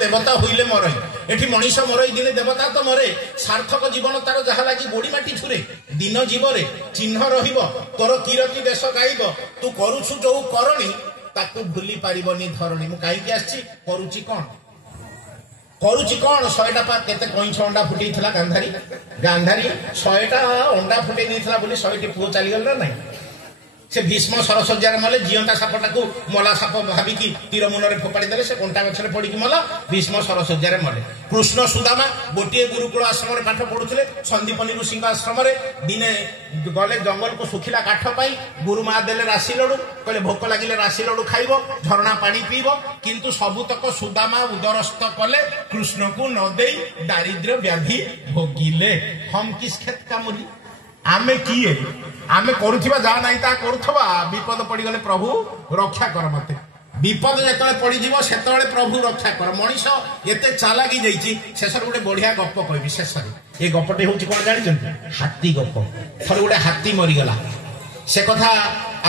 देवता हुईले मरई एठी मनीष मरई दिले देवता तो मरे सार्थक जीवन तार जहा लागी गोड़ी माटी छुरे दिन जीवरे चिन्ह रहिबो तोर कीरति देश गाइब तू करूछु जो करणी ताकू भूली पारिबनी धरणी मु काई के आछि करूची कोन 100टा पा केते कइछ अंडा फुटी थला गांधारी गांधारी 100टा अंडा फुटी नीथला बोली 100टी पुओ चली गल नै से भीष्म सरसज्जार मले जीवंता सापटा को मला साप भाविकी तीर मुनरे फोपाड़ी देले से कंटा गछरे पड़ी मला भीष्म सरसज्जार मले कृष्ण सुदामा गोटे गुरुकुल आश्रम रे पाठ पढुथिले संदीपनी ऋषि आश्रम रे दिने गले जंगल को सुखिला काठ पाई गुरु मा देले राशि लडू कहले भोक लागिले राशि लडू खाइबो झरना पानी पीबो किंतु सबुतक सुदामा उदरस्थ कले कृष्ण को न देई दारिद्र्य व्याधि भोगिले हम किस खेत का मुली आमे किए आमे करुथिबा जा नाही ता करुथबा विपद पड़ी गले प्रभु रक्षा कर मते विपद जेतले पड़ी जीवो सेतले प्रभु रक्षा कर मनीष एते चालाकी जाईची शेषर गोटे बढ़िया गप कहबी शेषर ए गपटे होची कोन जानि छन हाथी गप थर गोटे हाथी मरि गला से कथा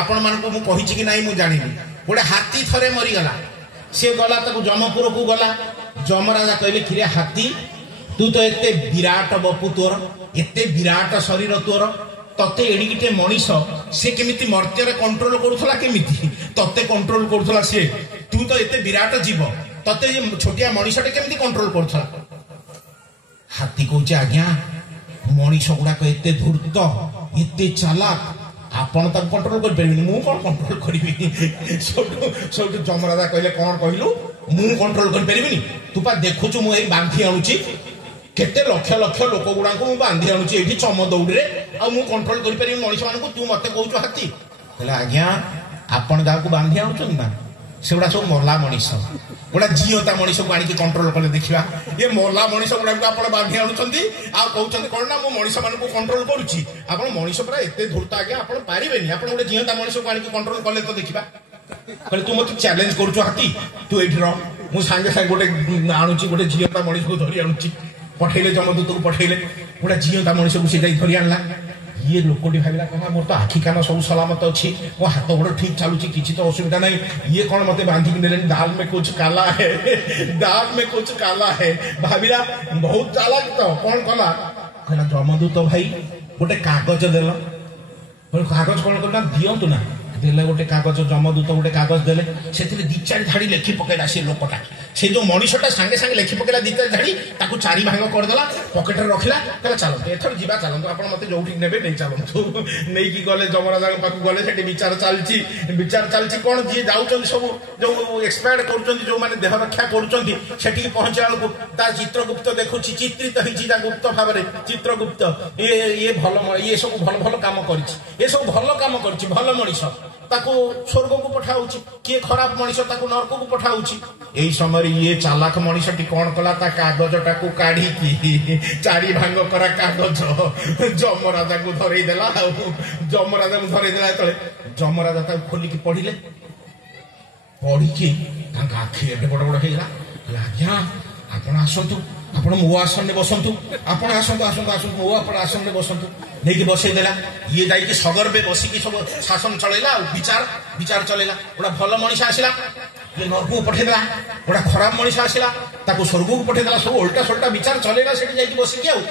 आपण मान को मु कहिची कि नाही मु जानिनी गोटे हाथी थरे मरि गला से गला ताको जमपुर को गला जमराजा कहले खिरे हाथी तू तो एते विराट बपु तोर एते विराट शरीर तोर तते एडिगिटे मनीष से केमिति मर्त्य कंट्रोल करूथला केमिति तते कंट्रोल करूथला से तू तो एते विराट जीव तते छोटिया मनीषटे केमिति कंट्रोल करूथला हाथी कहूचे आज्ञा मनीष गुड़ाक एते धूर्त एते चालाक आपण तक कंट्रोल कर परिबिनी मु कोन कंट्रोल करिबी सोटू जमराजा कहले कोन कहिलु मु कंट्रोल कर परिबिनी तू पा देखुछु मु ए बांधी आउची केते लक्ष लक्ष लोक गुड़ा को बांधी आणुची एठी चम दौड़ी रे आ मु कंट्रोल करि परिबी मनीष मान को तू मते कहूछु हाथी कहले आज्ञा आपण जा को बांधी आणुछन ना सेउडा सब मरला मनीष गोटा जीवता मनीष को आनिक कंट्रोल कले देखिबा ये मरला मनीष गुड़ा को आपण बांधी आणुछंती आ कहउछंती कोन ना मु मनीष मान को कंट्रोल करूची आपण मनीष परा एते धूर्त आगे आपण पारिबेनी आपण गोटे जीवता मनीष को आनिक कंट्रोल कले तो देखिबा कहले तू मते चैलेंज करूछु हाथी तू एठी रह मु संगे संगे गोटे आणुची गोटे जीवता मनीष को धरि आणुची पठेले जमदूत को पठेले गोटे जीवता मनीष को से धरी आणला ये लोकटी भाविला कहा मोर तो आखि कान सब सलामत अच्छी मो हाथ गोड़ ठीक चलुची किसी तो असुविधा नहीं ये कौन मते बांधी कि दाल में कुछ काला है दाल में कुछ काला है भाविला बहुत चालाक तो कौन कला कहला जमदूत भाई गोटे कागज देल कागज कौन करना दियंतु ना देले गोटे कागज जमदूत गोटे कागज देले से दी चार झाड़ी लेखि पकेला से लोकटा से जो मनीषटा सांगे सांगे लेखि पकेला दी चार झाड़ी ताकू चारि भाग करदेला पकेट रखिला कहला चलो एथर जीवा चलंतु आपण मते जोठी नेबे नै चलंतु नै की गले जमराजा पाकू गले सेठी विचार चलची कोन जी जाउचंदी सब जो एक्सपायर्ड करचंदी जो माने देह रक्षा करचंदी सेठी पहुंचा को ता चित्रगुप्त देखुची चित्रित हिची जा गुप्त भाबरे चित्रगुप्त ये भलो ये सब भलो भलो काम करछि ये सब भलो काम करछि भलो मनीष ताको स्वर्ग को पठाउछि किए खराब मनीष ताको नरक को पठाउछि एई समय ये चालाक मनीषटी कौन कला ता कागजटा को काढ़ी की चारि भांग करा कागज जमराजा को धरई देला जमराजा को धरई देला तळे जमराजा ता खोली की पढिले पढी की तांका आखि एडे बड़ बड़ हेला आज्ञा आपण आसंतु आपण मो आसन में बसंतु आपण आसंतु आसंतु आसंतु मो आपण आसन में बसंतु नहीं बसई देला ये जाई कि सगर्वे बसिकी सब शासन चलेला विचार चलेला गोटा भल मनीष आसिला ये नरक को पठेदेला गोटा खराब मनीष आसिला ताको स्वर्ग को पठेदेला सब उल्टा सुल्टा विचार चलेला सेठी जाई कि बसिकी आउ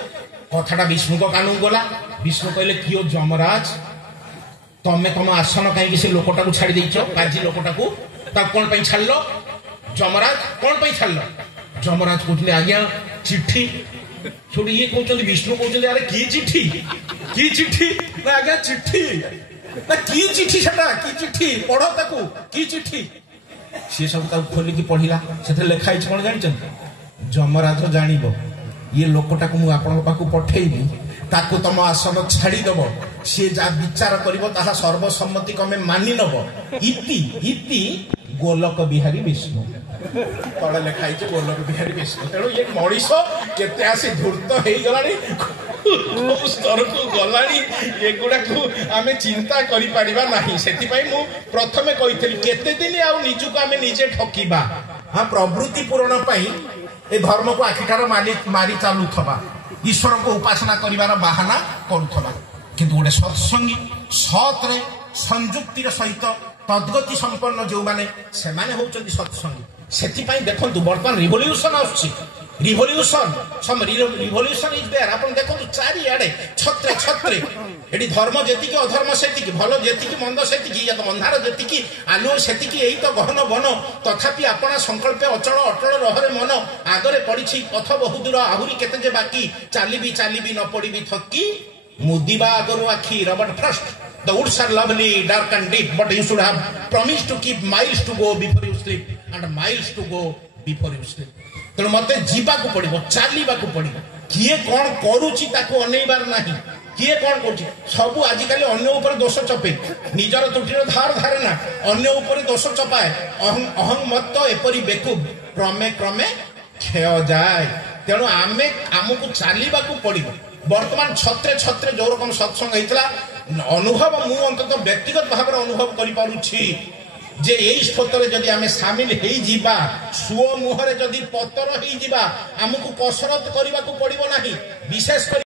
कथाटा विष्णु को कानू गला विष्णु कहले कियो जमराज तमे तम आसन कहीं से लोकटा को छाड़ी देइछो काजी लोकटा को ता कोन पई छाड़लो जमराज कोन पई छाड़लो जमराज कहते आज्ञा चिट्ठी छोड़ी ये कहते विष्णु कहते अरे की चिट्ठी ना आज्ञा चिट्ठी ना की चिट्ठी सेटा की चिट्ठी पढ़ ताकू की चिट्ठी सी सब खोल की पढ़ला से लिखाई कौन जानते जमराज जानिब ये लोकटा को मुझे आपण पाक पठेबी ताकू तुम आसन छाड़ीदेव सी जहाँ विचार कर सर्वसम्मति कमे मानि नब इति गोलक बिहारी विष्णु तड़े लिखाई गोलक बिहारी विष्णु तेणु ये मनीष केते आसी धूर्त हो गलानी स्तर को गलानी एगुड़ा को आमे चिंता करि परिबा नाही सेति मु प्रथमे कहिथि केते दिन आ निजुक आमे निजे ठकीबा हां प्रवृत्ति पूरण पई ए धर्म को आखिठार मारी चालुथबा ईश्वर को उपासना करिवार बाहाना करूथबा किंतु गोटे सत्संगी सत्रे संयुक्तिर सहित तद्गति संपन्न जो माने से माने होचंदी सत्संगी ସେଥିପାଇଁ ଦେଖନ୍ତୁ ବର୍ତ୍ତମାନ ରିଭଲ୍ୟୁସନ ଆସୁଛି revolution some revolution is there ଆପଣ ଦେଖନ୍ତୁ ଚାରିଆଡେ ଛତ୍ରେ ଛତ୍ରେ ଏଠି ଧର୍ମ ଯେତିକି ଅଧର୍ମ ସେତିକି ଭଲ ଯେତିକି ମନ୍ଦ ସେତିକି ଅନ୍ଧାର ଯେତିକି ଆଲୁଅ ସେତିକି ଏଇ ତ ଗହନ ବନ ତଥାପି ଆପଣା ସଂକଳ୍ପେ ଅଚଳ ଅଟଳ ରହରେ ମନ ଆଗରେ ପଡ଼ିଛି ପଥ ବହୁଦୂର ଆହୁରି କେତେ ଯେ ବାକି ଚାଲିବି ଚାଲିବି ନ ପଡ଼ିବି ଥକି ମୁଦିବା ଆଗରୁ ଆଖି Robert frost The woods are lovely, dark and deep, but you should have promised to keep miles to go before you sleep and miles to go before you sleep. ତେଣୁ ମତେ ଯିବାକୁ ପଡ଼ିବ ଚାଲିବାକୁ ପଡ଼ିବ କିଏ କ'ଣ କରୁଛି ତାକୁ ଅନେଇବାର ନାହିଁ କିଏ କ'ଣ କରୁଛି ସବୁ ଆଜିକାଲି ଅନ୍ୟ ଉପରେ ଦୋଷ ଚପେ ନିଜର ତ୍ରୁଟିର ଧାର ଧାରେ ନା ଅନ୍ୟ ଉପରେ ଦୋଷ ଚପାଏ ଅହଂ ମତ ଏପରି ବେକୁବ କ୍ରମେ କ୍ରମେ କ୍ଷୟ ଯାଏ ତେଣୁ ଆମକୁ ଚାଲିବାକୁ ପଡ଼ିବ ବର୍ତ୍ତମାନ ଛତ୍ରେ ଛତ୍ରେ ଯୋଉ ରକମ ସତ୍ସଙ୍ଗ ହେଇଥିଲା ଅନୁଭବ ମୁଁ ଅନ୍ତତଃ ବ୍ୟକ୍ତିଗତ ଭାବରେ ଅନୁଭବ କରିପାରୁଛି ଯେ ଏଇ ସ୍ରୋତରେ ଯଦି ଆମେ ସାମିଲ ହେଇଯିବା ସୁଅ ମୁହଁରେ ଯଦି ପତର ହେଇଯିବା ଆମକୁ କସରତ କରିବାକୁ ପଡ଼ିବ ନାହିଁ ବିଶେଷ କରି